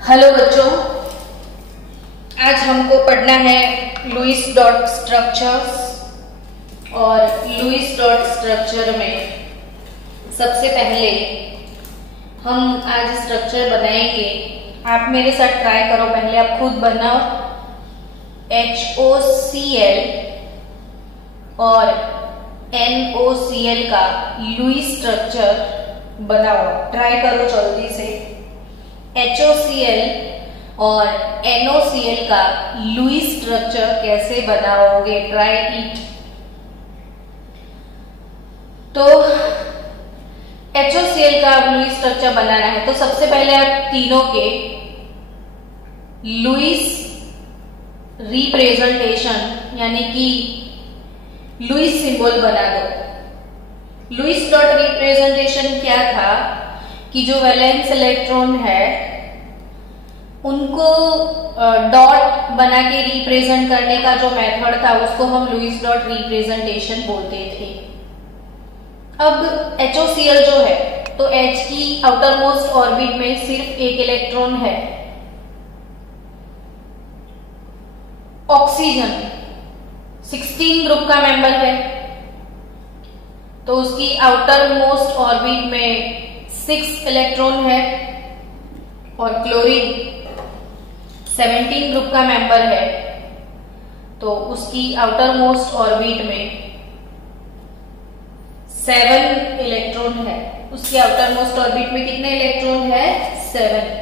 Hello बच्चों, आज हमको पढ़ना है लुईस डॉट स्ट्रक्चर्स। और लुईस डॉट स्ट्रक्चर में सबसे पहले हम आज स्ट्रक्चर बनाएंगे। आप मेरे साथ ट्राई करो, पहले आप खुद बनाओ। HOCl और NOCl का लुईस स्ट्रक्चर बनाओ, ट्राई करो जल्दी से। HOCl और NOCl का लुईस स्ट्रक्चर कैसे बनाओगे, ट्राई इट। तो HOCl का लुईस स्ट्रक्चर बनाना है तो सबसे पहले आप तीनों के लुईस रिप्रेजेंटेशन यानी कि लुईस सिंबल बना दो। लुईस डॉट रिप्रेजेंटेशन क्या था कि जो वैलेंस इलेक्ट्रॉन है उनको डॉट बना के रिप्रेजेंट करने का जो मेथड था उसको हम लुईस डॉट रिप्रेजेंटेशन बोलते थे। अब HOCl जो है तो H की आउटर मोस्ट ऑर्बिट में सिर्फ एक इलेक्ट्रॉन है। ऑक्सीजन 16 ग्रुप का मेंबर है तो उसकी आउटर मोस्ट ऑर्बिट में 6 इलेक्ट्रॉन है। और क्लोरीन 17 ग्रुप का मेंबर है तो उसकी आउटर मोस्ट ऑर्बिट में 7 इलेक्ट्रॉन है। उसकी आउटर मोस्ट ऑर्बिट में कितने इलेक्ट्रॉन है? 7।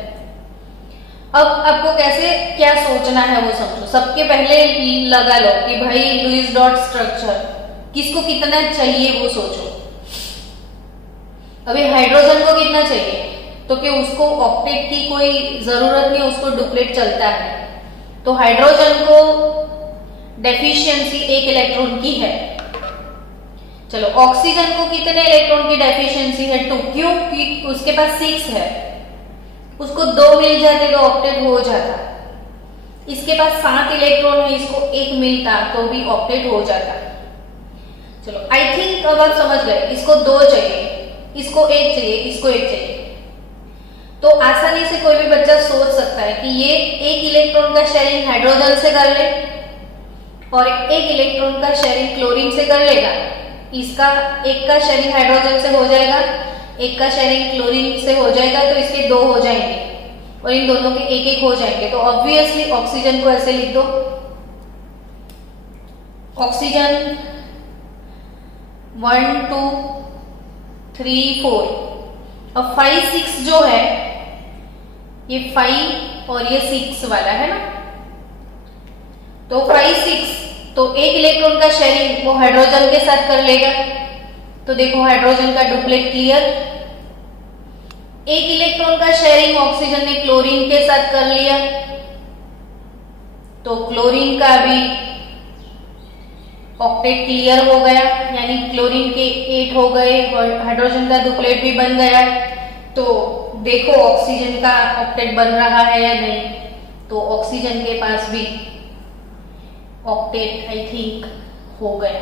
अब आपको कैसे क्या सोचना है वो समझो। सबके पहले लगा लो कि भाई लुईस डॉट स्ट्रक्चर किसको कितना चाहिए वो सोचो। अभी हाइड्रोजन को कितना चाहिए तो कि उसको ऑक्टेट की कोई जरूरत नहीं, उसको डुप्लेट चलता है। तो हाइड्रोजन को डेफिशिएंसी 1 इलेक्ट्रॉन की है। चलो ऑक्सीजन को कितने इलेक्ट्रॉन की डेफिशिएंसी है? 2। क्यों? कि उसके पास 6 है, उसको 2 मिल जाते तो ऑक्टेट हो जाता। इसके पास 7 इलेक्ट्रॉन है, इसको 1 मिलता तो भी ऑक्टेट हो जाता। चलो आई थिंक अब आप समझ गए। इसको 2 चाहिए, इसको 1 चाहिए, इसको 1 चाहिए। तो आसानी से कोई भी बच्चा सोच सकता है कि ये 1 इलेक्ट्रॉन का शेयरिंग हाइड्रोजन से कर ले और 1 इलेक्ट्रॉन का शेयरिंग क्लोरीन से कर लेगा। इसका 1 का शेयरिंग हाइड्रोजन से हो जाएगा, 1 का शेयरिंग क्लोरीन से हो जाएगा, तो इसके 2 हो जाएंगे और इन दोनों के 1-1 हो जाएंगे। तो ऑब्वियसली ऑक्सीजन को ऐसे लिख दो। ऑक्सीजन 1 2 3 4। अब 5 6 जो है ये 5 और ये 6 वाला है ना, तो 5 6 तो 1 इलेक्ट्रॉन का शेयरिंग वो हाइड्रोजन के साथ कर लेगा। तो देखो हाइड्रोजन का डुप्लेट क्लियर। 1 इलेक्ट्रॉन का शेयरिंग ऑक्सीजन ने क्लोरीन के साथ कर लिया तो क्लोरीन का भी ऑक्टेट क्लियर हो गया, यानी क्लोरीन के 8 हो गए और हाइड्रोजन का डुप्लेट भी बन गया। तो देखो ऑक्सीजन का ऑक्टेट बन रहा है या नहीं। तो ऑक्सीजन के पास भी ऑक्टेट आई थिंक हो गया।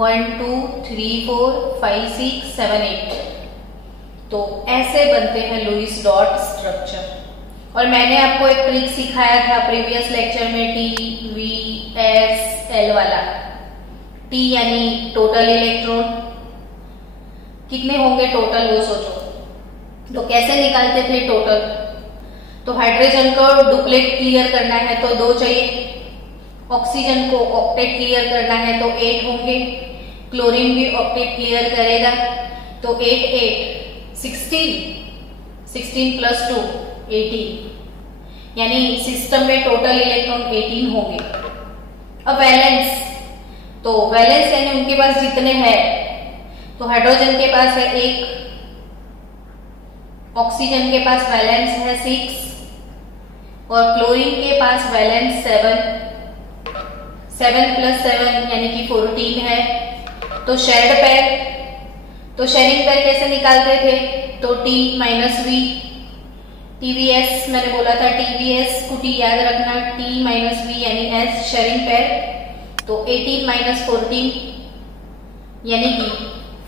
1 2 3 4 5 6 7 8। तो ऐसे बनते हैं लुईस डॉट स्ट्रक्चर। और मैंने आपको एक ट्रिक सिखाया था प्रीवियस लेक्चर में, TVSL वाला। T यानी टोटल इलेक्ट्रॉन, कितने होंगे टोटल वो सोचो। तो कैसे निकालते थे टोटल? तो हाइड्रोजन को डुप्लेट क्लियर करना है तो 2 चाहिए, ऑक्सीजन को ऑक्टेट क्लियर करना है तो 8 होंगे, क्लोरीन भी ऑक्टेट क्लियर करेगा तो 8 8 16 प्लस 2 18, यानी सिस्टम में टोटल इलेक्ट्रॉन 18 होंगे। अब वैलेंस, तो वैलेंस यानी उनके पास जितने हैं, तो हाइड्रोजन के पास है 1, ऑक्सीजन के पास वैलेंस है 6 और क्लोरीन के पास वैलेंस 7 प्लस 7 यानी कि 14 है। तो शेयर्ड पेयर, तो शेयरिंग पेयर कैसे निकालते थे? तो T माइनस V, TVS मैंने बोला था, TVS को T याद रखना, T माइनस V यानी S शेयरिंग पेयर। तो 18 माइनस 14 यानी कि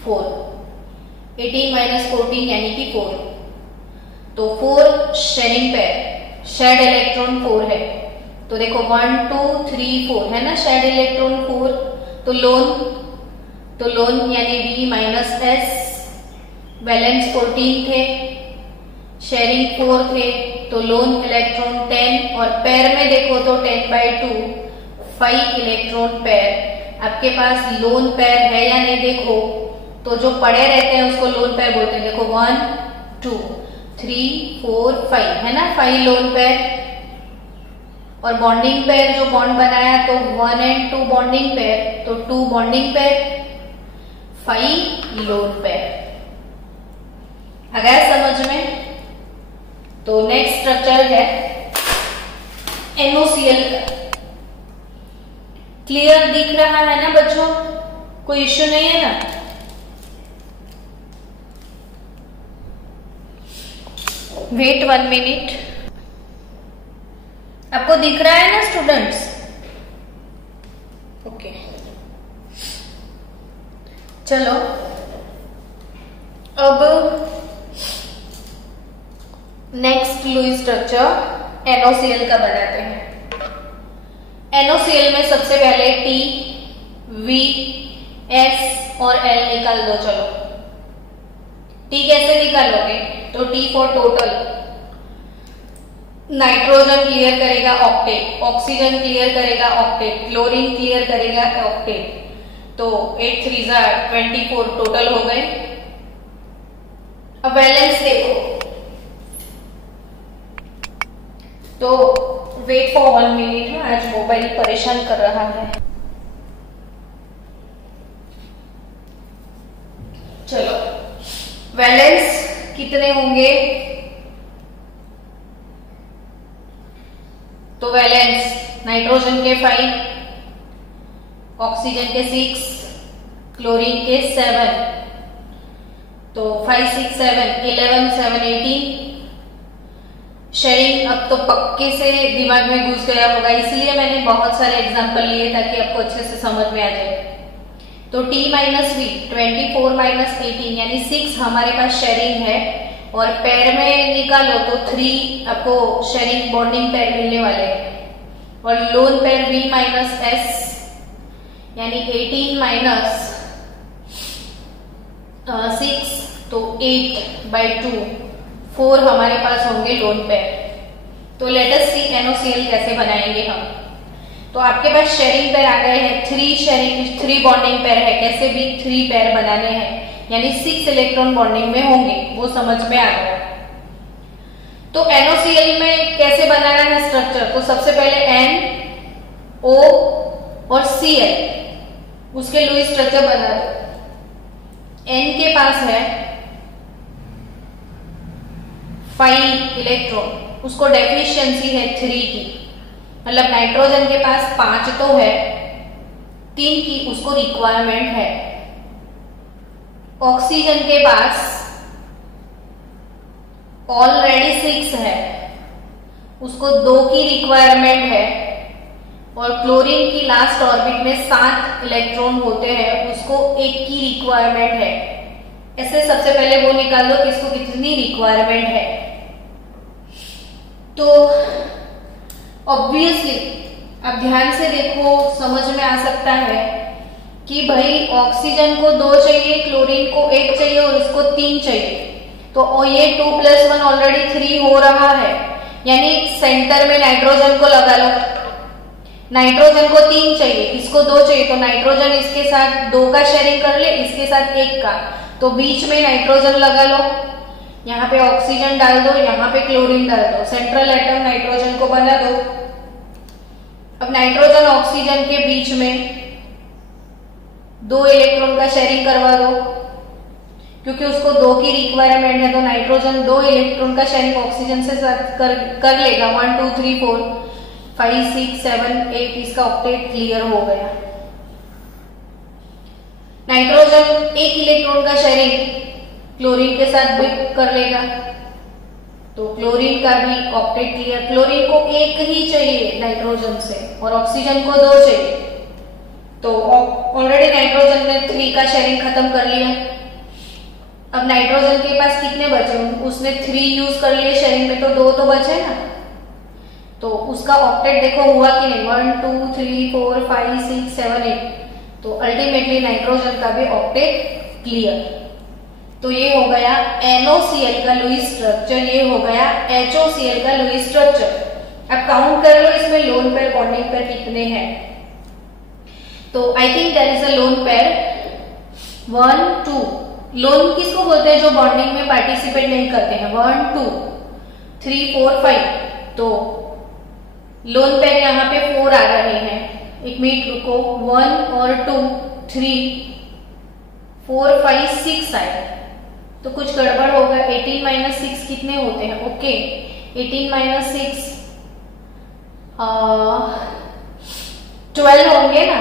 4, 18 माइनस 14 यानी कि 4। तो 4 शेयरिंग पेयर, शेयर्ड इलेक्ट्रॉन 4 है। तो देखो 1 2 3 4 है ना, शेयर्ड इलेक्ट्रॉन 4। तो लोन यानी V माइनस S, वैलेंस 14 थे, शेयरिंग 4 थे, तो लोन इलेक्ट्रॉन 10, और पेयर में देखो तो 10/2 5 इलेक्ट्रॉन पेयर। आपके पास लोन पेयर है या नहीं देखो, तो जो पड़े रहते हैं उसको लोन पेयर बोलते हैं। देखो 1 2 3 4 5 है ना, 5 लोन पेयर। और बॉन्डिंग पेयर जो बॉन्ड बनाया तो 1 and 2 बॉन्डिंग पेयर, तो 2 बॉन्डिंग पेयर 5 लोन पेयर। आ गया समझ में? तो नेक्स्ट स्ट्रक्चर है NOCl का। क्लियर दिख रहा है ना बच्चों? कोई इश्यू नहीं है ना? Wait 1 minute. आपको दिख रहा है ना स्टूडेंट्स? ओके चलो अब नेक्स्ट लुईस स्ट्रक्चर NOCl का बनाते हैं। NOCl में सबसे पहले T, V, S और L निकाल दो। चलो T कैसे निकालोगे? तो T for total, nitrogen clear करेगा ऑक्टेट, ऑक्सीजन क्लियर करेगा ऑक्टेट, क्लोरीन क्लियर करेगा ऑक्टेट। तो 8 3 24 टोटल हो गए। अब वैलेंस देखो, तो वेट फॉर 1 मिनट, आज मोबाइल परेशान कर रहा है। चलो वैलेंस कितने होंगे? तो वैलेंस नाइट्रोजन के 5, ऑक्सीजन के 6, क्लोरीन के 7, तो 5 6 7 11 7 18। शेयरिंग अब तो पक्के से दिमाग में घुस गया होगा, इसलिए मैंने बहुत सारे एग्जांपल लिए ताकि आपको अच्छे से समझ में आ जाए। तो T माइनस V 24 माइनस 18 यानी 6 हमारे पास शेयरिंग है, और पेयर में निकालो तो 3 आपको शेयरिंग बॉन्डिंग पेयर मिलने वाले हैं। और lone pair V minus S यानी 18 माइनस 6, तो 8/2 4 हमारे पास होंगे लोन पेयर। तो लेट अस सी NOCl कैसे बनाएंगे हम। तो आपके पास शेयरिंग पेयर आ गए हैं, 3 बॉन्डिंग पेयर है, कैसे भी 3 पेयर बनाने हैं, यानी 6 इलेक्ट्रॉन बॉन्डिंग में होंगे, वो समझ में आ गया। तो NOCl में कैसे बनाना है स्ट्रक्चर? तो सबसे पहले N O और Cl, उसके लुईस स्ट्रक्चर बना दो। N के पास है 5 इलेक्ट्रॉन, उसको डेफिशिएंसी है 3 की, मतलब नाइट्रोजन के पास 5 तो है, 3 की उसको रिक्वायरमेंट है। ऑक्सीजन के पास ऑलरेडी 6 है, उसको 2 की रिक्वायरमेंट है। और क्लोरीन की लास्ट ऑर्बिट में 7 इलेक्ट्रॉन होते हैं, उसको 1 की रिक्वायरमेंट है। ऐसे सबसे पहले वो निकाल दो कि इसको कितनी रिक्वायरमेंट है। तो ऑब्वियसली अब ध्यान से देखो, समझ में आ सकता है कि भाई ऑक्सीजन को 2 चाहिए, क्लोरीन को 1 चाहिए और इसको 3 चाहिए। तो ये 2 + 1 ऑलरेडी 3 हो रहा है, यानी सेंटर में नाइट्रोजन को लगा लो। नाइट्रोजन को 3 चाहिए, इसको 2 चाहिए, तो नाइट्रोजन इसके साथ 2 का शेयरिंग कर ले, इसके साथ 1 का, तो बीच में नाइट्रोजन लगा लो, यहाँ पे ऑक्सीजन डाल दो, यहाँ पे क्लोरीन डाल दो, सेंट्रल एटम नाइट्रोजन को बना दो। अब नाइट्रोजन ऑक्सीजन के बीच में 2 इलेक्ट्रॉन का शेयरिंग करवा दो, क्योंकि उसको 2 की रिक्वायरमेंट है, तो नाइट्रोजन 2 इलेक्ट्रॉन का शेयरिंग ऑक्सीजन से साथ कर लेगा। 1 2 3 4 5 6 7 8, इसका ऑक्टेट क्लियर हो गया। नाइट्रोजन 1 इलेक्ट्रॉन का शेयरिंग क्लोरीन के साथ भी कर लेगा, तो क्लोरीन का भी ऑक्टेट क्लियर। क्लोरीन को 1 ही चाहिए नाइट्रोजन से और ऑक्सीजन को 2 चाहिए, तो ऑलरेडी नाइट्रोजन ने 3 का शेयरिंग खत्म कर लिया। अब नाइट्रोजन के पास कितने बचे, उसने 3 यूज कर लिए शेयरिंग में, तो 2 तो बचे ना। तो उसका ऑक्टेट देखो हुआ कि नहीं, 1 2 3 4 5 6 7 8। तो अल्टीमेटली नाइट्रोजन का भी ऑक्टेट क्लियर। तो ये हो गया NOCl का लुईस स्ट्रक्चर, ये हो गया HOCl का लुईस स्ट्रक्चर। अब काउंट कर लो इसमें लोन पेयर बॉन्डिंग पेयर कितने हैं। तो I think there is a lone pair 1 2। Lone किसको बोलते हैं, जो बॉन्डिंग में पार्टिसिपेट नहीं करते हैं। 1 2 3 4 5। तो लोन पेयर यहाँ पे 4 आ रहे हैं। एक मिनट रुको, 1 और 2 3 4 5 6 आए, तो कुछ गड़बड़ होगा। 18 माइनस 6 कितने होते हैं, ओके 18 माइनस 6 12 होंगे ना।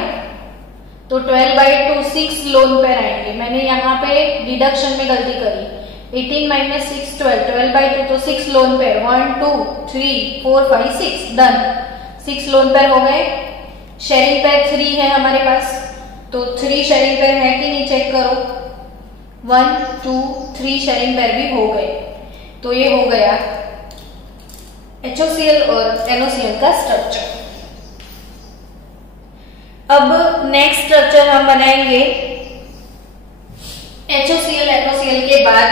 तो 12/2 6 लोन पेयर आएंगे। मैंने यहाँ पे डिडक्शन में गलती करी। 18 माइनस 6 12, 12/2 तो 6 loan pair, 1 2 3 4 5 6 done. 6 lone pair हो गए। शेयरिंग पेयर 3 है हमारे पास, तो 3 शेयरिंग पेयर है कि नहीं चेक करो। 1 2 3 शेयरिंग पेयर भी हो गए। तो ये हो गया HOCl और NOCl का स्ट्रक्चर। अब नेक्स्ट स्ट्रक्चर हम बनाएंगे HOCl NOCl के बाद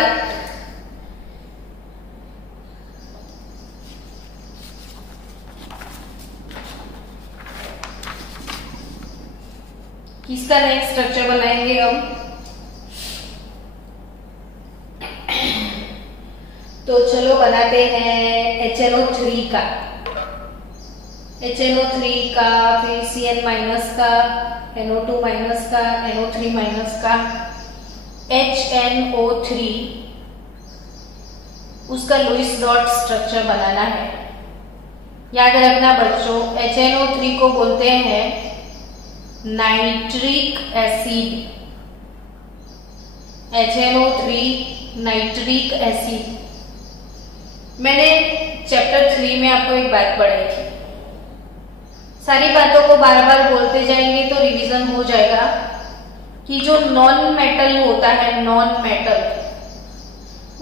किसका नेक्स्ट स्ट्रक्चर बनाएंगे हम। तो चलो बनाते हैं HNO3 का। HNO3 का, फिर Cn माइनस का, NO2 माइनस का, NO3 माइनस का, HNO3 उसका लुईस डॉट स्ट्रक्चर बनाना है। याद रखना बच्चों, HNO3 को बोलते हैं nitric acid. HNO3 nitric acid. मैंने चैप्टर 3 में आपको एक बात पढ़ाई थी। सारी बातों को बार बार बोलते जाएंगे तो रिवीजन हो जाएगा कि जो नॉन मेटल होता है, नॉन मेटल,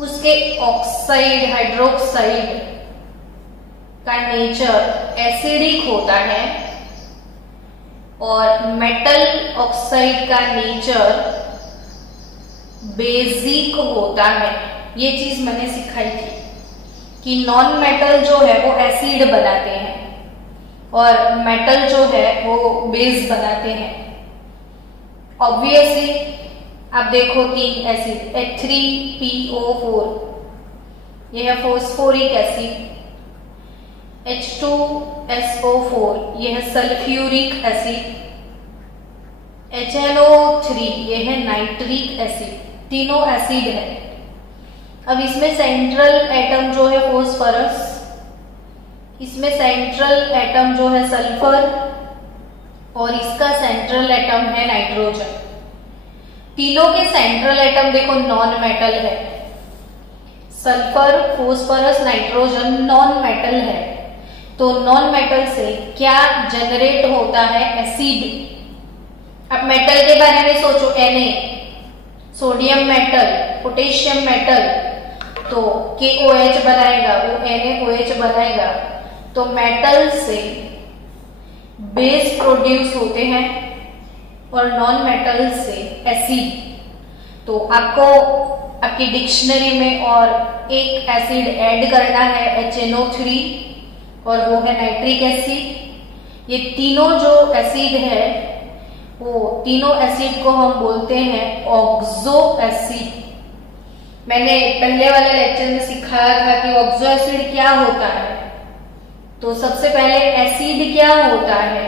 उसके ऑक्साइड हाइड्रोक्साइड का नेचर एसिडिक होता है और मेटल ऑक्साइड का नेचर बेसिक होता है। ये चीज मैंने सिखाई थी कि नॉन मेटल जो है वो एसिड बनाते हैं और मेटल जो है वो बेस बनाते हैं। ऑब्वियसली आप देखो 3 एसिड H3PO4, यह है फॉस्फोरिक एसिड। H2SO4 यह है सल्फ्यूरिक एसिड। HNO3 यह है नाइट्रिक एसिड। तीनों एसिड है। अब इसमें सेंट्रल एटम जो है फॉस्फोरस, इसमें सेंट्रल एटम जो है सल्फर और इसका सेंट्रल एटम है नाइट्रोजन। तीनों के सेंट्रल एटम देखो नॉन मेटल है। Sulphur, phosphorus, nitrogen non metal है। तो नॉन मेटल से क्या जनरेट होता है, एसिड। अब मेटल के बारे में सोचो, Na sodium metal, potassium metal, तो KOH बनाएगा, वो NaOH बनाएगा। तो मेटल से बेस प्रोड्यूस होते हैं और नॉन मेटल से एसिड। तो आपको आपकी डिक्शनरी में और एक एसिड ऐड करना है HNO3 और वो है नाइट्रिक एसिड। ये तीनों जो एसिड है वो तीनों एसिड को हम बोलते हैं ऑक्सो एसिड। मैंने पहले वाले लेक्चर में सिखाया था कि ऑक्सो एसिड क्या होता है। तो सबसे पहले एसिड क्या होता है,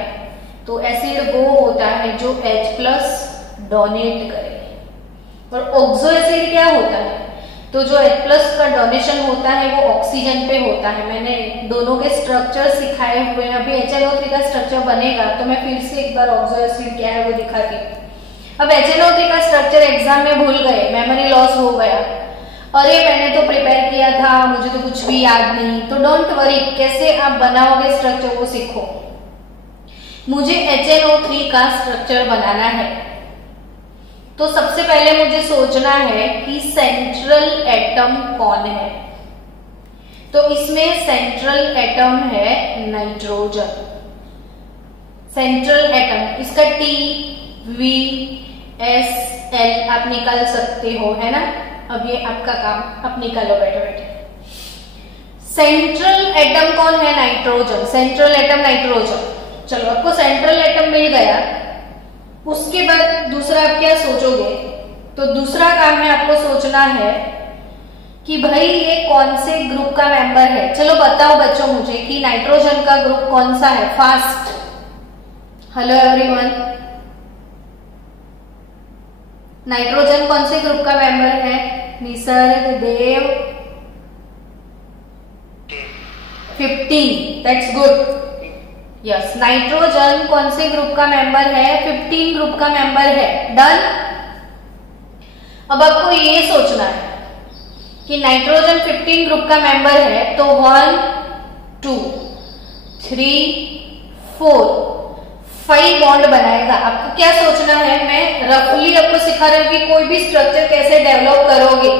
तो एसिड वो होता है जो H+ डोनेट करे। और ऑक्सो एसिड क्या होता है, तो जो H+ का डोनेशन होता है वो ऑक्सीजन पे होता है। मैंने दोनों के स्ट्रक्चर सिखाए हुए हैं। अभी HNO3 का स्ट्रक्चर बनेगा तो मैं फिर से एक बार ऑक्सो एसिड क्या है वो दिखाती हूँ। अब HNO3 का स्ट्रक्चर एग्जाम में भूल गए, मेमोरी लॉस हो गया, अरे मैंने तो प्रिपेयर किया था, मुझे तो कुछ भी याद नहीं। तो डोंट वरी, कैसे आप बनाओगे स्ट्रक्चर वो सीखो। मुझे HNO3 का स्ट्रक्चर बनाना है। तो सबसे पहले मुझे सोचना है कि सेंट्रल एटम कौन है। तो इसमें सेंट्रल एटम है नाइट्रोजन। सेंट्रल एटम, इसका TVSL आप निकाल सकते हो, है ना। अब ये आपका काम, आप निकालो बैठे बैठे। सेंट्रल एटम कौन है? नाइट्रोजन। Central atom nitrogen. चलो, आपको सेंट्रल एटम मिल गया। उसके बाद दूसरा आप क्या सोचोगे? तो दूसरा काम है आपको सोचना है कि भाई ये कौन से ग्रुप का मेंबर है। चलो बताओ बच्चों मुझे कि नाइट्रोजन का ग्रुप कौन सा है। फास्ट, हेलो एवरीवन, नाइट्रोजन कौन से ग्रुप का मेंबर है? निसर्ग, देव, 15, दैट्स गुड। यस, नाइट्रोजन कौन से ग्रुप का मेंबर है? 15 ग्रुप का मेंबर है। डन। अब आपको ये सोचना है कि नाइट्रोजन 15 ग्रुप का मेंबर है, तो 1 2 3 4 5 बॉन्ड बनाएगा। आपको क्या सोचना है? मैं रफली आपको सिखा रही हूं कि कोई भी स्ट्रक्चर कैसे डेवलप करोगे।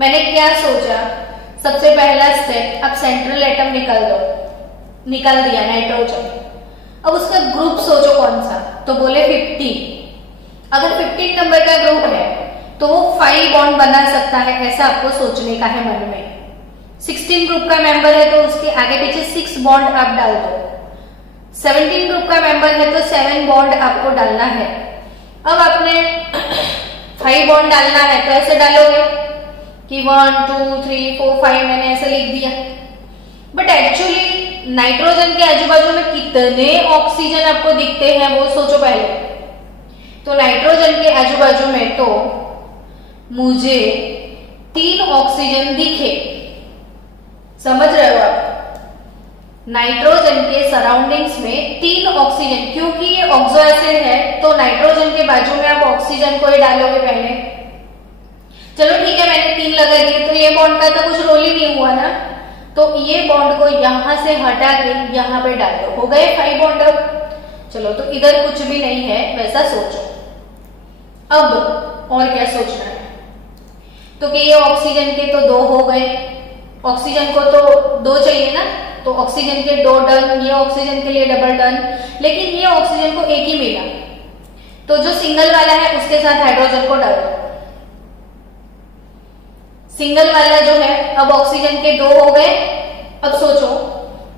मैंने क्या सोचा, सबसे पहला स्टेप, आप सेंट्रल एटम निकाल दो। निकाल दिया नाइट्रोजन। अब उसका ग्रुप सोचो कौन सा, तो बोले 15। अगर 15 नंबर का ग्रुप है तो वो 5 बॉन्ड बना सकता है, ऐसा आपको सोचने का है मन में। 16 ग्रुप का मेंबर है तो उसके आगे पीछे 6 बॉन्ड आप डाल दो। 17 ग्रुप का मेंबर है तो 7 बॉन्ड आपको डालना है। अब आपने 5 बॉन्ड डालना है तो ऐसे डालोगे कि 1 2 3 4 5, मैंने ऐसे लिख दिया। बट एक्चुअली नाइट्रोजन के आजू बाजू में कितने ऑक्सीजन आपको दिखते हैं वो सोचो पहले। तो नाइट्रोजन के आजू बाजू में तो मुझे 3 ऑक्सीजन दिखे। समझ रहे हो आप? नाइट्रोजन के सराउंडिंग्स में 3 ऑक्सीजन, क्योंकि ये ऑक्सो एसिड है तो नाइट्रोजन के बाजू में आप ऑक्सीजन को ही डालोगे पहले। चलो ठीक है, मैंने 3 लगा दिए तो ये बॉन्ड का तो कुछ रोल ही नहीं हुआ ना, तो ये बॉन्ड को यहां से हटा के यहां पे डाल दो, हो गए 5 बॉन्ड। अब चलो, तो इधर कुछ भी नहीं है वैसा सोचो। अब और क्या सोचना है? तो कि ये ऑक्सीजन के तो 2 हो गए, ऑक्सीजन को तो 2 चाहिए ना, तो ऑक्सीजन के 2 डन, ये ऑक्सीजन के लिए डबल डन। लेकिन ये ऑक्सीजन को एक ही मिला, तो जो सिंगल वाला है उसके साथ हाइड्रोजन को डाल दो। सिंगल वाला जो है, अब ऑक्सीजन के 2 हो गए। अब सोचो,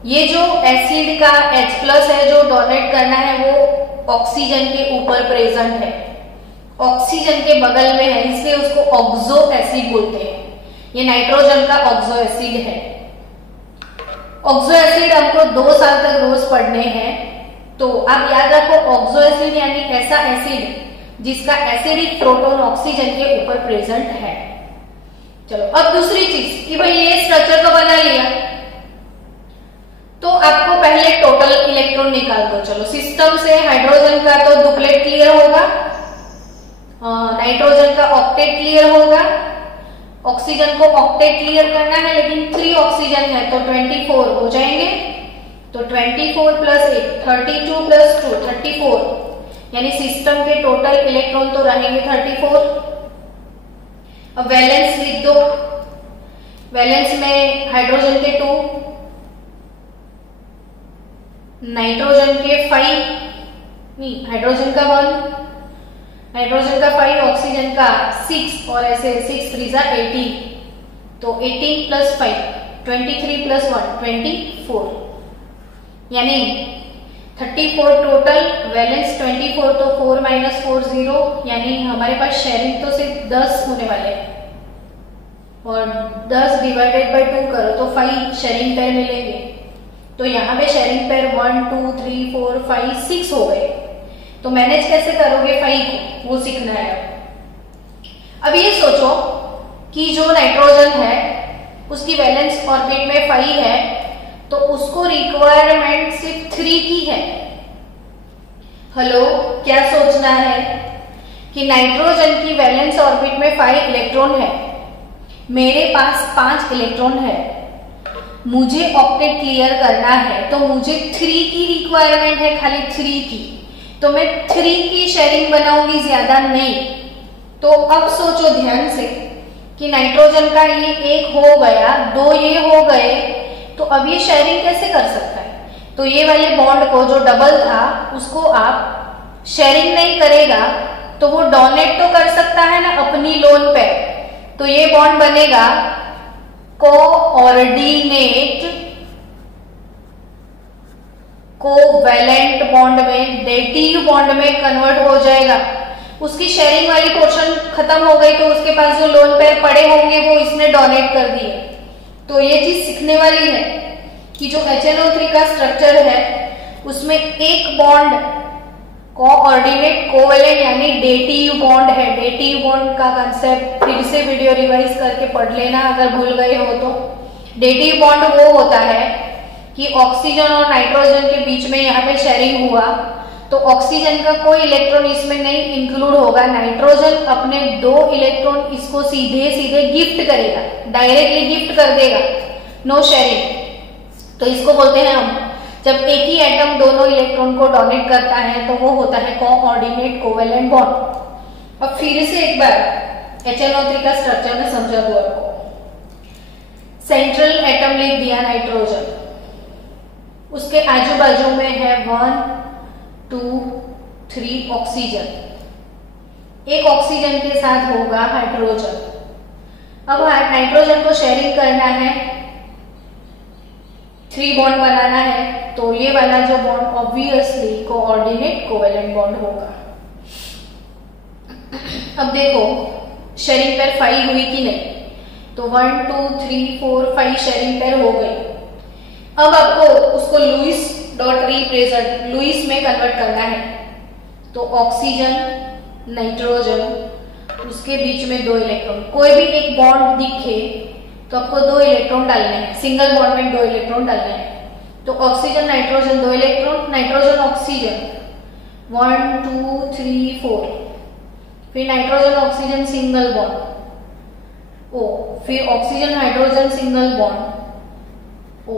ये जो एसिड का H+ है जो डोनेट करना है वो ऑक्सीजन के ऊपर प्रेजेंट है, ऑक्सीजन के बगल में है, इसलिए उसको ऑक्सो एसिड बोलते हैं। ये नाइट्रोजन का ऑक्सो एसिड है। ऑक्सो एसिड हमको 2 साल तक रोज पढ़ने हैं, तो आप याद रखो ऑक्सो एसिड यानी ऐसा एसिड जिसका एसिडिक प्रोटॉन ऑक्सीजन के ऊपर प्रेजेंट है। चलो, अब दूसरी चीज कि भाई ये स्ट्रक्चर तो बना लिया, तो आपको पहले टोटल इलेक्ट्रॉन निकाल दो। चलो, सिस्टम से हाइड्रोजन का तो डुप्लेट क्लियर होगा, नाइट्रोजन का ऑक्टेट क्लियर होगा, ऑक्सीजन को ऑक्टेट क्लियर करना है, लेकिन 3 ऑक्सीजन है तो 24 हो जाएंगे। तो 24 प्लस 8 32 प्लस 2 34, यानी सिस्टम के टोटल इलेक्ट्रॉन तो रहेंगे 34। अब वैलेंस लिख दो। वैलेंस में हाइड्रोजन के 2, नाइट्रोजन के 5, नहीं हाइड्रोजन का 1, नाइट्रोजन का 5, ऑक्सीजन का 6, और ऐसे 6 3 जा 18, तो 18 प्लस 5 23 प्लस 1 24, यानी 34 टोटल, वैलेंस 24, तो 4 माइनस 4 0, यानी हमारे पास शेयरिंग तो सिर्फ 10 होने वाले हैं, और 10 डिवाइडेड बाय 2 करो तो 5 शेयरिंग पेयर मिलेंगे। तो यहाँ पे शेयरिंग पेयर 1 2 3 4 5 6 हो गए। तो मैनेज कैसे करोगे 5 को, वो सीखना है। अब ये सोचो कि जो नाइट्रोजन है उसकी वैलेंस ऑर्बिट में 5 है, तो उसको रिक्वायरमेंट सिर्फ 3 की है। हेलो, क्या सोचना है कि नाइट्रोजन की वैलेंस ऑर्बिट में 5 इलेक्ट्रॉन है, मेरे पास 5 इलेक्ट्रॉन है, मुझे ऑक्टेट क्लियर करना है, तो मुझे 3 की रिक्वायरमेंट है, खाली 3 की। तो मैं 3 की शेयरिंग बनाऊंगी, ज्यादा नहीं। तो अब सोचो ध्यान से कि नाइट्रोजन का ये एक हो गया, दो ये हो गए, तो अब ये शेयरिंग कैसे कर सकता है? तो ये वाले बॉन्ड को जो डबल था उसको आप शेयरिंग नहीं करेगा तो वो डोनेट तो कर सकता है ना अपनी लोन पे। तो ये बॉन्ड बनेगा कोऑर्डिनेट कोवैलेंट बॉन्ड में, डेटिव बॉन्ड में कन्वर्ट हो जाएगा। उसकी शेयरिंग वाली पोर्शन खत्म हो गई तो उसके पास जो लोन पेयर पड़े होंगे वो इसने डोनेट कर दिए। तो ये चीज सीखने वाली है कि जो HNO3 का स्ट्रक्चर है उसमें एक बॉन्ड कोऑर्डिनेट कोवैलेंट यानी डेटिव बॉन्ड है। डेटिव बॉन्ड का कंसेप्ट फिर से वीडियो रिवाइज करके पढ़ लेना अगर भूल गए हो तो। डेटिव बॉन्ड वो होता है कि ऑक्सीजन और नाइट्रोजन के बीच में यहाँ पे शेयरिंग हुआ तो ऑक्सीजन का कोई इलेक्ट्रॉन इसमें नहीं इंक्लूड होगा, नाइट्रोजन अपने 2 इलेक्ट्रॉन इसको सीधे सीधे गिफ्ट करेगा, डायरेक्टली गिफ्ट कर देगा, नो शेयरिंग। तो इसको बोलते हैं हम, जब एक ही एटम दोनों इलेक्ट्रॉन को डोनेट करता है तो वो होता है कोऑर्डिनेट कोवैलेंट बॉन्ड। अब फिर से एक बार HNO3 का स्ट्रक्चर में समझा दो आपको। सेंट्रल एटम लिख दिया नाइट्रोजन, उसके आजू बाजू में है 1 2 3 ऑक्सीजन, एक ऑक्सीजन के साथ होगा हाइड्रोजन। अब नाइट्रोजन को शेयरिंग करना है, 3 बॉन्ड बनाना है, तो ये वाला जो bond obviously coordinate covalent bond होगा। अब देखो शेयरिंग पेयर 5 हुई कि नहीं, तो 1 2 3 4 5 शेयरिंग पेयर हो गई। अब आपको उसको लुईस डॉट रिप्रेजेंट लुईस में कन्वर्ट करना है। तो ऑक्सीजन नाइट्रोजन उसके बीच में 2 इलेक्ट्रॉन, कोई भी एक बॉन्ड दिखे तो आपको 2 इलेक्ट्रॉन डालने हैं, सिंगल बॉन्ड में 2 इलेक्ट्रॉन डालने हैं। तो oxygen nitrogen 2 electron, nitrogen oxygen 1 2 3 4, फिर नाइट्रोजन ऑक्सीजन सिंगल बॉन्ड ओ, फिर ऑक्सीजन हाइड्रोजन सिंगल बॉन्ड ओ,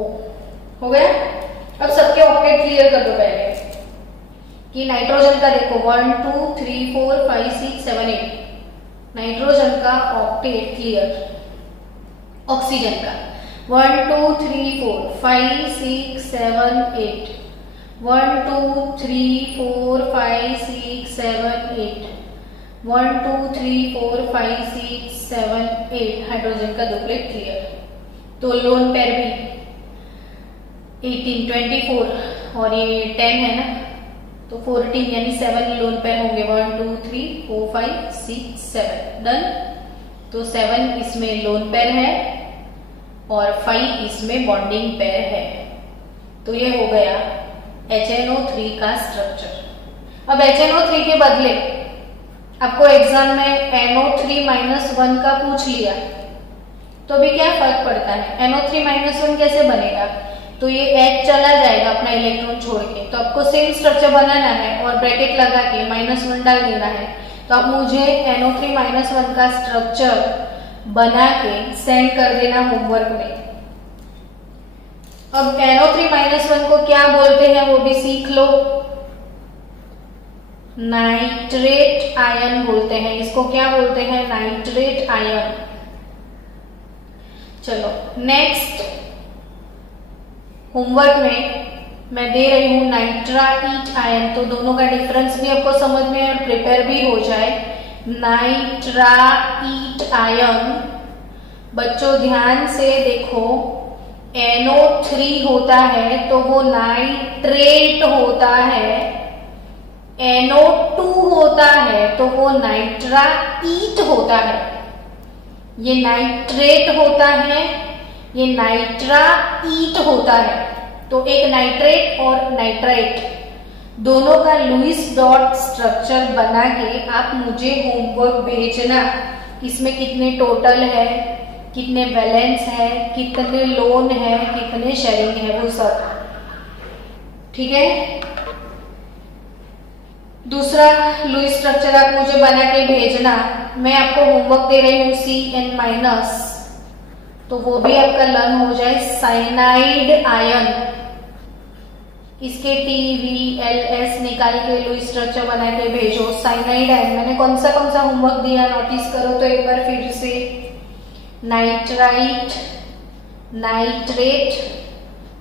हो गया। अब सबके ऑक्टेट क्लियर कर दो पहले कि नाइट्रोजन का देखो 1 2 3 4 5 6 7 8, नाइट्रोजन का ऑक्टेट क्लियर। ऑक्सीजन का 1 2 3 4 5 6 7 8, 1 2 3 4 5 6 7 8, 1 2 3 4 5 6 7 8, हाइड्रोजन का 2 प्लेट क्लियर। तो लोन पेयर भी 18 24 और ये 10 है ना, तो 14 यानी 7 लोन पेयर होंगे, 1 2 3 4 5 6 7 डन। तो 7 इसमें लोन पेयर है और 5 इसमें बॉन्डिंग पेयर है। तो ये हो गया HNO3 का स्ट्रक्चर। अब HNO3 के बदले आपको एग्जाम में NO3-1 का पूछ लिया तो भी क्या फर्क पड़ता है, NO3-1 कैसे बनेगा? तो ये H चला जाएगा अपना इलेक्ट्रॉन छोड़ के, तो आपको सेम स्ट्रक्चर बनाना है और ब्रैकेट लगा के -1 डाल देना है। तो आप मुझे NO3-1 का स्ट्रक्चर बना के सेंड कर देना होमवर्क में। अब NO3-1 को क्या बोलते हैं वो भी सीख लो, नाइट्रेट आयन बोलते हैं इसको। क्या बोलते हैं? Nitrate ion. चलो नेक्स्ट होमवर्क में मैं दे रही हूं नाइट्राइट आयन, तो दोनों का डिफरेंस भी आपको समझ में और प्रिपेयर भी हो जाए। नाइट्राइट आयन बच्चों ध्यान से देखो, NO3 होता है तो वो नाइट्रेट होता है, NO2 होता है तो वो नाइट्राइट होता है। ये नाइट्रेट होता है, ये नाइट्राइट होता है। तो एक नाइट्रेट और नाइट्राइट दोनों का लुईस डॉट स्ट्रक्चर बना के आप मुझे होमवर्क भेजना। इसमें कितने टोटल है, कितने वैलेंस है, कितने लोन है, कितने शेयरिंग है, वो सब ठीक है। दूसरा लुईस स्ट्रक्चर आप मुझे बना के भेजना। मैं आपको होमवर्क दे रही हूं CN-, तो वो भी आपका लर्न हो जाए। साइनाइड आयन, इसके TVLS निकाल के लुईस स्ट्रक्चर बना के भेजो। साइनाइड आयन मैंने कौन सा होमवर्क दिया नोटिस करो तो एक बार फिर से। नाइट्राइट, नाइट्रेट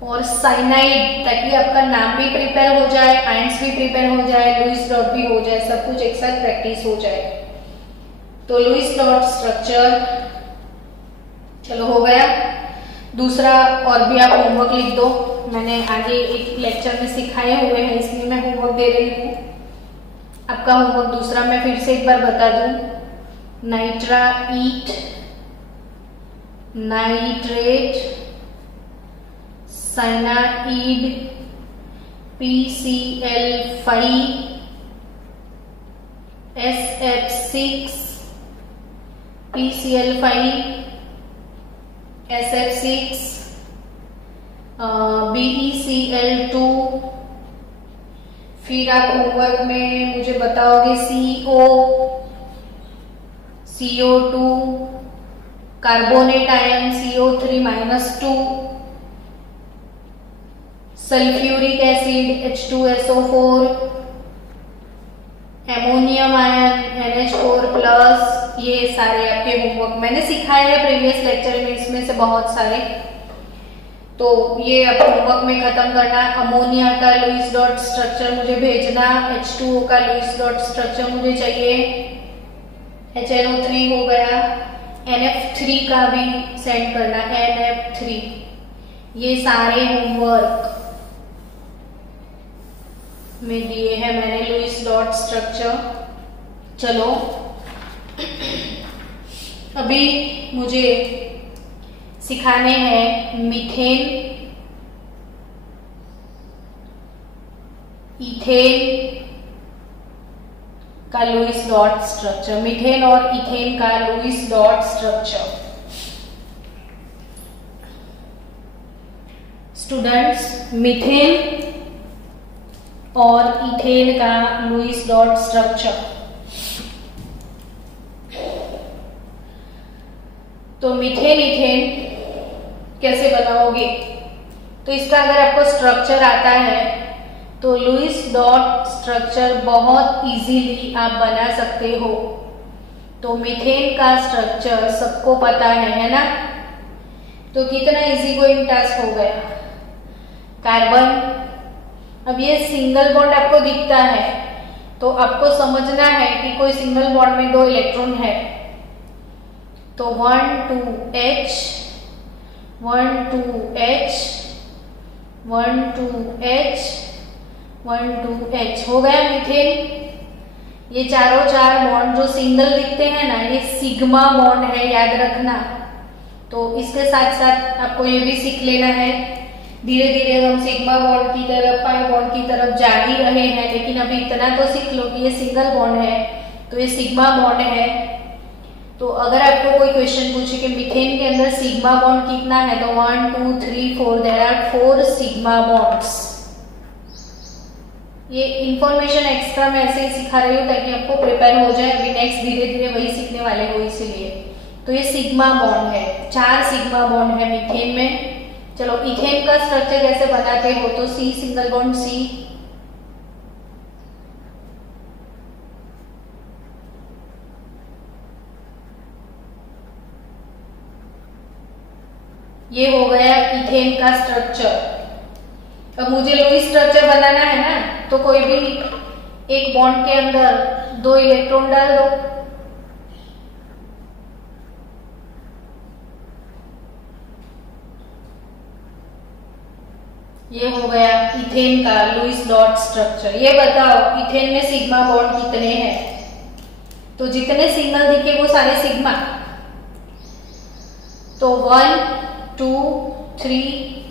और साइनाइड, ताकि आपका नाम भी प्रिपेयर हो जाए, आयंस भी प्रिपेयर हो जाए, लुईस डॉट भी हो जाए, सब कुछ एक साथ प्रैक्टिस हो जाए। तो लुईस डॉट स्ट्रक्चर चलो हो गया। दूसरा और भी आप होमवर्क लिख दो, मैंने आगे एक लेक्चर में सिखाए हुए हैं इसलिए मैं होमवर्क दे रही हूँ। आपका होमवर्क दूसरा मैं फिर से एक बार बता दूं। Nitrite, nitrate, cyanide, PCl5, SF6, PCl5, SF6, BeCl2। फिर आप होमवर्क में मुझे बताओगे CO2, carbonate ion CO3-2, sulphuric acid H2SO4, ammonium ion NH4+। ये सारे आपके होमवर्क मैंने सिखाए हैं प्रीवियस लेक्चर में, इसमें से बहुत सारे। तो ये आप होमवर्क में खत्म करना। अमोनिया का लुईस डॉट स्ट्रक्चर मुझे भेजना, H2O का लुईस डॉट स्ट्रक्चर मुझे चाहिए, HNO3 हो गया, NF3 का भी सेंड करना, NF3। ये सारे होमवर्क में दिए हैं मैंने लुईस डॉट स्ट्रक्चर। चलो अभी मुझे सिखाने हैं मीथेन, इथेन का लुईस डॉट स्ट्रक्चर। मीथेन और इथेन का Lewis dot structure. Students, methane और इथेन का लुईस डॉट स्ट्रक्चर। तो मीथेन इथेन कैसे बनाओगे? तो इसका अगर आपको स्ट्रक्चर आता है तो लुईस डॉट स्ट्रक्चर बहुत इजीली आप बना सकते हो। तो मीथेन का स्ट्रक्चर सबको पता है ना? तो कितना इजी गोइंग टास्क हो गया। कार्बन, अब ये सिंगल बॉन्ड आपको दिखता है तो आपको समझना है कि कोई सिंगल बॉन्ड में 2 इलेक्ट्रॉन है। तो 1 2H 1 2H 1 2H 1 2H हो गया मीथेन। ये चारों 4 बॉन्ड जो सिंगल दिखते हैं ना, ये सिग्मा बॉन्ड है, याद रखना। तो इसके साथ साथ आपको ये भी सीख लेना है। धीरे धीरे हम सिग्मा बॉन्ड की तरफ, पाई बॉन्ड की तरफ जा ही रहे हैं, लेकिन अभी इतना तो सीख लो कि ये सिंगल बॉन्ड है तो ये सिग्मा बॉन्ड है। तो अगर आपको कोई क्वेश्चन पूछे कि मीथेन के अंदर सिग्मा बॉन्ड कितना है, तो 1 2 3 4 देयर आर 4 सिग्मा बॉन्ड्स। ये इंफॉर्मेशन एक्स्ट्रा मैं ऐसे ही सिखा रही हूँ ताकि आपको प्रिपेयर हो जाए। अभी नेक्स्ट धीरे धीरे वही सीखने वाले हो, इसीलिए। तो ये सिग्मा बॉन्ड है, 4 सिग्मा बॉन्ड है मीथेन में। चलो इथेन का स्ट्रक्चर कैसे बनाते हो? तो C सिंगल बॉन्ड C, ये हो गया इथेन का स्ट्रक्चर। अब मुझे लुईस स्ट्रक्चर बनाना है ना, तो कोई भी एक बॉन्ड के अंदर 2 इलेक्ट्रॉन डाल दो। ये हो गया इथेन का लुईस डॉट स्ट्रक्चर। ये बताओ इथेन में सिग्मा बॉन्ड कितने हैं? तो जितने सिग्नल दिखे वो सारे सिग्मा। तो 1 2 3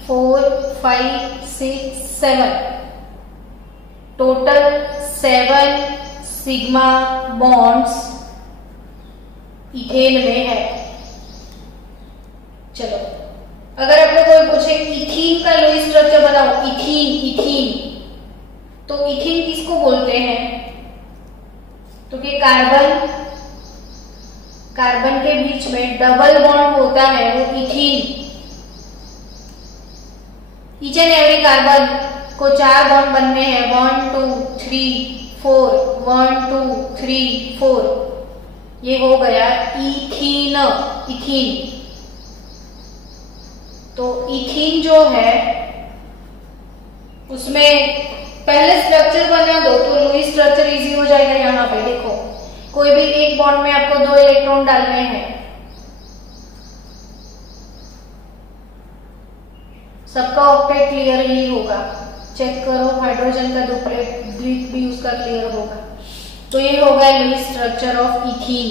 4 5 6 7 टोटल 7 सिग्मा बॉन्ड्स इथेन में है। चलो अगर आपको कोई पूछे इथीन का लुईस स्ट्रक्चर बताओ, इथीन, तो इथीन किसको बोलते हैं? तो कि कार्बन के बीच में डबल बॉन्ड होता है, वो ethene. Each and every carbon को 4 बॉन्ड बनने हैं, 1 2 3 4, 1 2 3 4, ये हो गया इथीन। इथीन, तो इथीन जो है उसमें पहले स्ट्रक्चर बना दो तो लुईस स्ट्रक्चर इजी हो जाएगा। यहाँ पे देखो, कोई भी एक बॉन्ड में आपको 2 इलेक्ट्रॉन डालने हैं, सबका ऑक्टेट क्लियर ही होगा। चेक करो, हाइड्रोजन का द्वितीयक भी उसका क्लियर होगा। तो ये हो गया लुईस स्ट्रक्चर ऑफ इथीन।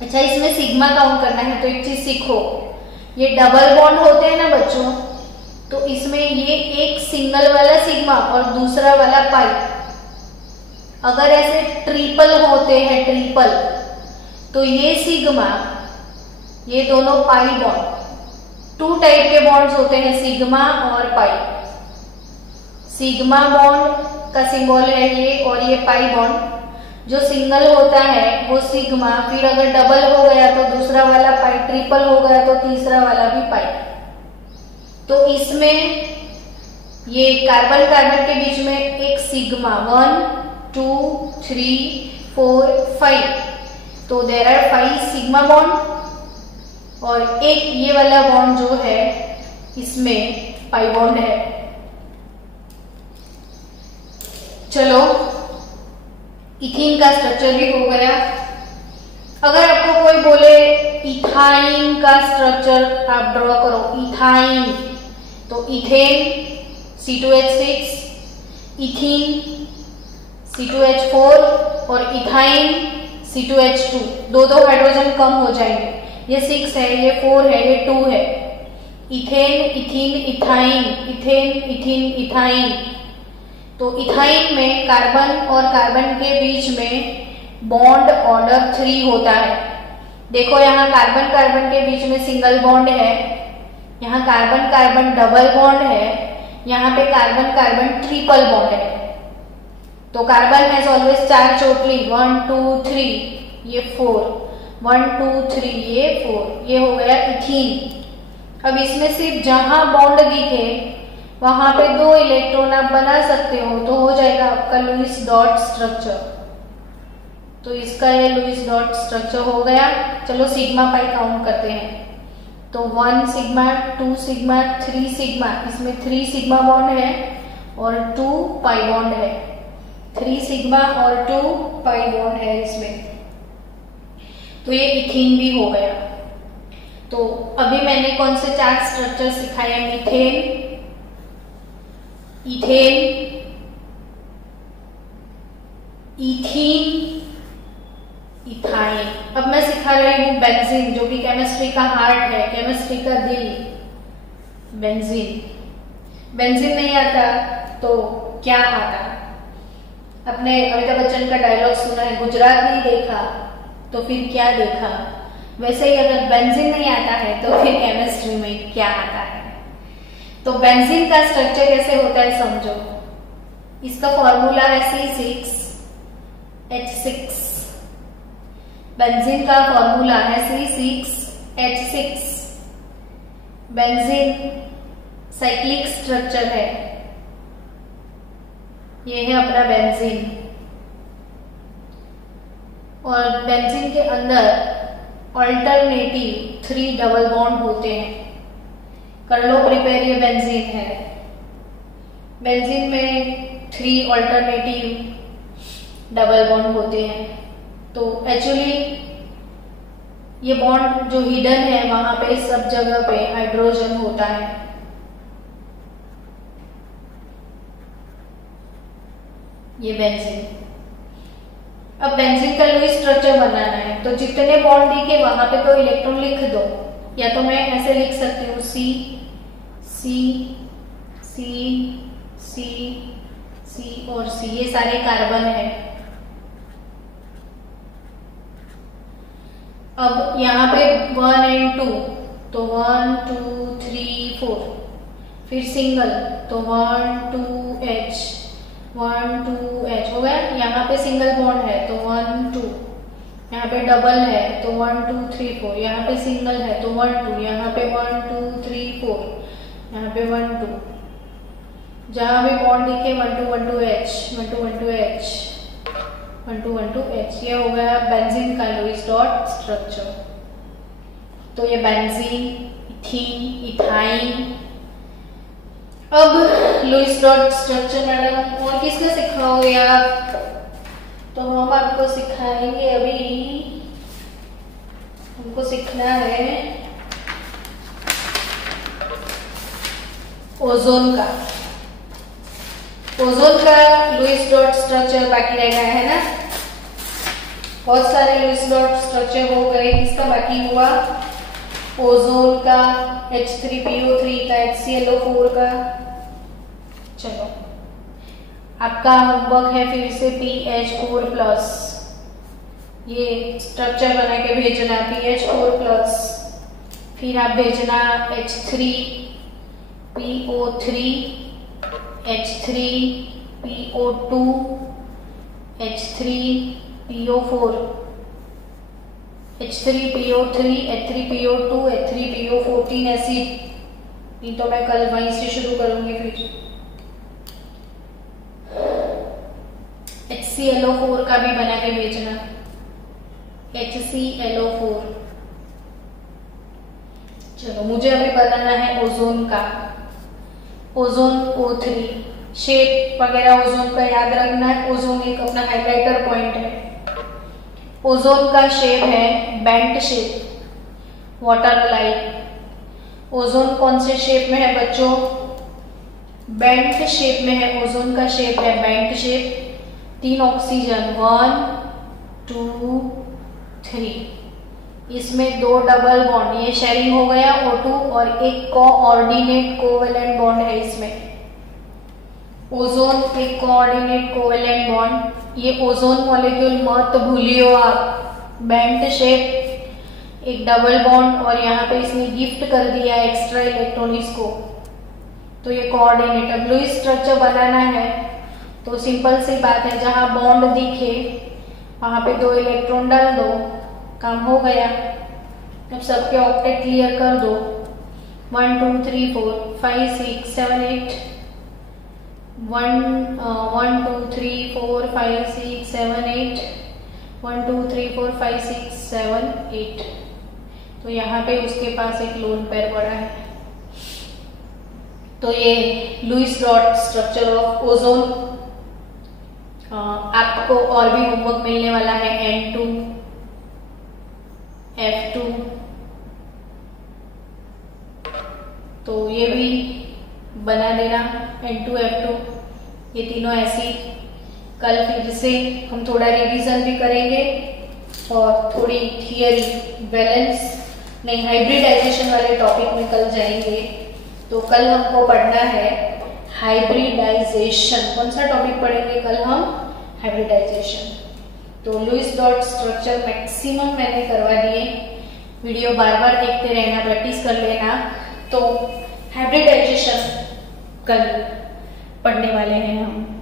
अच्छा, इसमें सिग्मा काउंट करना है तो एक चीज सीखो, ये डबल बॉन्ड होते हैं ना बच्चों, तो इसमें ये एक सिंगल वाला सिग्मा और दूसरा वाला पाई। अगर ऐसे ट्रिपल होते हैं, ट्रिपल, तो ये सिग्मा, ये दोनों पाई बॉन्ड, 2 टाइप के बॉन्ड्स होते हैं, सिग्मा और पाई। सिग्मा बॉन्ड का सिंबल है ये, और ये पाई बॉन्ड। जो सिंगल होता है वो सिग्मा, फिर अगर डबल हो गया तो दूसरा वाला पाई, ट्रिपल हो गया तो तीसरा वाला भी पाई। तो इसमें ये कार्बन कार्बन के बीच में एक सिग्मा, 1 2 3 4 5, तो देयर आर 5 सिग्मा बॉन्ड, और एक ये वाला बॉन्ड जो है इसमें पाई बॉन्ड है। चलो, इथीन का स्ट्रक्चर भी हो गया। अगर आपको कोई बोले इथाइन का स्ट्रक्चर आप ड्रॉ करो, इथाइन, तो इथेन C2H6, इथीन C2H4 और इथाइन C2H2, दो हाइड्रोजन कम हो जाएंगे। ये 6 है, ये 4 है, ये 2 है। Ethane, ethene, ethyne, ethane, ethene, ethyne. तो इथाइन में कार्बन और कार्बन के बीच में बॉन्ड ऑर्डर 3 होता है। देखो, यहाँ कार्बन कार्बन के बीच में सिंगल बॉन्ड है, यहाँ कार्बन कार्बन डबल बॉन्ड है, यहाँ पे कार्बन कार्बन ट्रिपल बॉन्ड है। तो कार्बन हैज ऑलवेज 4 चोटली, 1 2 3, ये 4, 1 2 3, ये 4, ये हो गया इथीन। अब इसमें सिर्फ जहां बॉन्ड दिखे वहां पे 2 इलेक्ट्रॉन आप बना सकते हो, तो हो जाएगा आपका लुईस डॉट स्ट्रक्चर। तो इसका ये लुईस डॉट स्ट्रक्चर हो गया। चलो सिग्मा पाई काउंट करते हैं। तो 1 सिग्मा, 2 सिग्मा, 3 सिग्मा, इसमें 3 सिग्मा बॉन्ड है और 2 पाई बॉन्ड है। 3 सिग्मा और 2 पाई बॉन्ड है इसमें, तो ये इथीन भी हो गया। तो अभी मैंने कौन से 4 स्ट्रक्चर सिखाए? Methane, ethane, ethene, ethyne. अब मैं सिखा रही हूं बेंजीन, जो कि केमिस्ट्री का हार्ट है, केमिस्ट्री का दिल, बेंजीन। बेंजीन नहीं आता तो क्या आता? अपने अमिताभ बच्चन का डायलॉग सुना है, गुजरात नहीं देखा तो फिर क्या देखा। वैसे ही अगर बेंजीन नहीं आता है तो फिर केमिस्ट्री में क्या आता है। तो बेंजीन का स्ट्रक्चर कैसे होता है समझो। इसका फॉर्मूला है C6H6। बेंजीन का फॉर्मूला है C6H6। बेंजीन साइक्लिक स्ट्रक्चर है, ये है अपना बेंजीन। और बेंजीन के अंदर अल्टरनेटिव 3 डबल बॉन्ड होते हैं। कर लो प्रिपेयर, ये बेंजीन है। बेंजीन में 3 अल्टरनेटिव डबल बॉन्ड होते हैं। तो एक्चुअली ये बॉन्ड जो हिडन है वहां पे सब जगह पे हाइड्रोजन होता है। ये बेंजीन। अब बेंजीन का लुईस स्ट्रक्चर बनाना है, तो जितने बॉन्ड दिखे वहां पे तो इलेक्ट्रॉन लिख दो। या तो मैं ऐसे लिख सकती हूँ C C C C C और C, ये सारे कार्बन है। अब यहाँ पे 1 और 2, तो 1 2 3 4, फिर सिंगल तो 1 2 H 1 2 H हो गया। यहाँ पे सिंगल बॉन्ड है तो 1 2, यहाँ पे डबल है तो 1 2 3 4, यहाँ पे सिंगल है तो 1 2, यहाँ पे 1 2 3 4, यहाँ पे 1 2। जहां भी बॉन्ड दिखे 1,2,1,2H 1,2,1,2H 1,2,1,2H, ये हो गया बेंजीन का लुईस डॉट स्ट्रक्चर। तो ये बेंजीन, इथीन, इथाइन। अब लुईस डॉट स्ट्रक्चर मैडम और किसका सिखाओगे आप? तो हम आपको सिखाएंगे, अभी हमको सीखना है ओजोन का। ओजोन का लुईस डॉट स्ट्रक्चर बाकी रह गया है ना। बहुत सारे लुईस डॉट स्ट्रक्चर हो गए, किसका बाकी हुआ? ओजोन का, H3PO3 का, HClO4 का। चलो आपका होमवर्क है फिर से PH4+, ये स्ट्रक्चर बना के भेजना PH4+, फिर आप भेजना H3PO3, H3PO2, H3PO4, H3PO3, H3PO2, H3PO14 acid. ये तो मैं कल वहीं से शुरू करूंगी। फिर HClO4 का भी बना के भेजना, HClO4। चलो मुझे अभी बनाना है ओजोन का। ओजोन O3, शेप वगैरह ओजोन का याद रखना है। ओजोन एक अपना हाइलाइटर पॉइंट है। ओजोन का शेप है bent shape, water like. Ozone कौन से शेप में है बच्चों? बेंट शेप में है। ओजोन का शेप है बेंट शेप। 3 ऑक्सीजन, 1 2 3, इसमें 2 डबल बॉन्ड, ये शेयरिंग हो गया O2, और एक कोऑर्डिनेट कोवेलेंट बॉन्ड है इसमें। ओजोन एक कोऑर्डिनेट कोवेलेंट बॉन्ड। ये ओजोन मॉलिक्यूल मत भूलियो आप, बेंट शेप, एक डबल बॉन्ड, और यहाँ पे इसने गिफ्ट कर दिया एक्स्ट्रा इलेक्ट्रॉन इसको, तो ये कोऑर्डिनेट। अब लुईस स्ट्रक्चर बनाना है तो सिंपल सी बात है, जहां बॉन्ड दिखे वहां पे 2 इलेक्ट्रॉन डाल दो, काम हो गया। अब सबके ऑक्टेट क्लियर कर दो। 1 2 3 4 5 6 7 8, 1 2 3 4 5 6 7 8, 1 2 3 4 5 6 7 8। तो यहाँ पे उसके पास एक लोन पेयर पड़ा है। तो ये Lewis dot structure of ozone. आपको और भी होमवर्क मिलने वाला है, N2, F2, तो ये भी बना देना N2 F2, ये तीनों एसिड। कल फिर से हम थोड़ा रिवीजन भी करेंगे और थोड़ी थियरी, बैलेंस नहीं, हाइब्रिडाइजेशन वाले टॉपिक में कल जाएंगे। तो कल हमको पढ़ना है हाइब्रिडाइजेशन। कौन सा टॉपिक पढ़ेंगे कल हम? हाइब्रिडाइजेशन। तो लुईस डॉट स्ट्रक्चर मैक्सिमम मैंने करवा दिए, वीडियो बार बार देखते रहना, प्रैक्टिस कर लेना। तो हाइब्रिडाइजेशन कल पढ़ने वाले हैं हम।